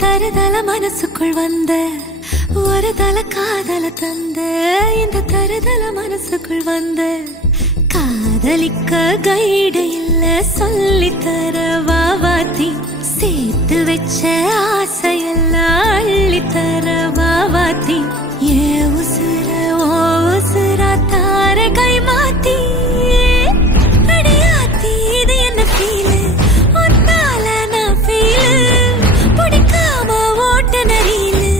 தருதல மனசுக்குள் வந்த ஒரு தல காதல தந்த இந்த தருதல மனசுக்குள் வந்த காதலிக்க கைடு இல்ல சொல்லித்தர வாவாத்தி சேர்த்து வச்ச ஆசையெல்லாம் அள்ளித்தர வாவாத்தி ஏ உசுர ஓ உசுரா தார கை மாத்தி அடியாத்தி இது என்ன ஃபீலு ஒன்னால நான் ஃபீலு பிடிக்காம ஓட்ட நரீலு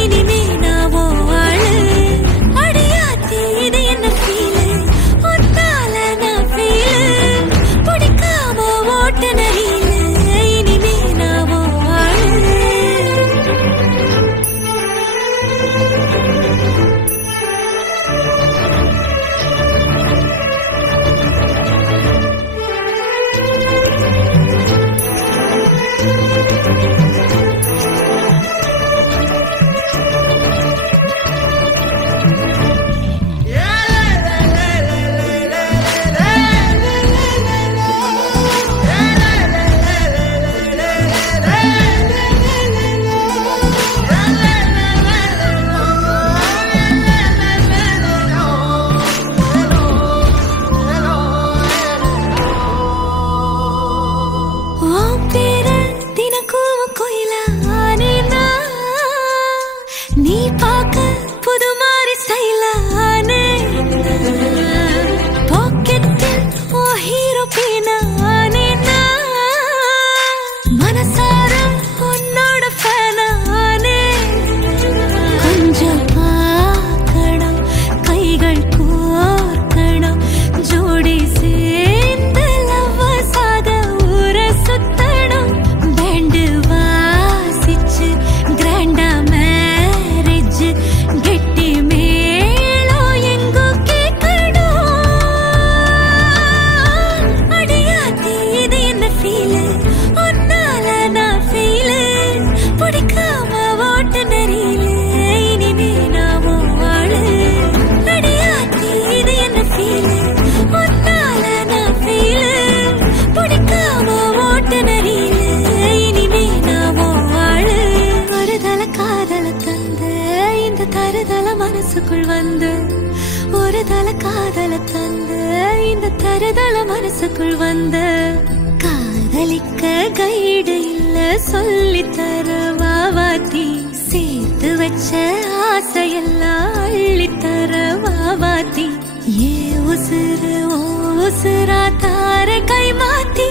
இனிமே நான் ஓ ஆளு அடியாத்தி இது என்ன ஃபீலு ஒன்னால நான் ஃபீலு பிடிக்காம ஓட்ட நரீலு இனிமே நான் ஓ ஆளு நீ பாக்க புது மாறி ஸ்டைலானே பாக்கெட்டில் ஓ ஹீரோ பீனானே மனசார உன்னோட ஃபேனானே கொஞ்சம் பார்க்கணும் கைகள் கோர்க்கணும் ஜோடி சேர்ந்து லவ்வசாக ஊர சுத்தணும் பேண்டு வாசிச்சு கிராண்டா கெட்டி மேளோ எங்கோ கேட்கணும் அடியாத்தி இது என்ன ஃபீலு ஒன்னால நான் ஃபீலு பிடிக்காம ஓட்ட நரீலு இனிமே நான் ஆளு அடியாத்தி இது என்ன ஃபீலு ஒன்னால நான் ஃபீலு பிடிக்காம ஓட்ட நரீலு இனிமே நான் ஆளு ஒரு தல காதல தந்த இந்த தருதல மனசுக்குள் வந்து ஒரு தல காதல தந்த இந்த தருதல மனசுக்குள் வந்து காதலிக்க கைடு இல்ல சொல்லித்தர வாவாத்தி சேர்த்து வச்ச ஆசையெல்லாம் அள்ளித்தர வாவாத்தி ஏ உசுரு ஓ உசுரா தார கை மாத்தி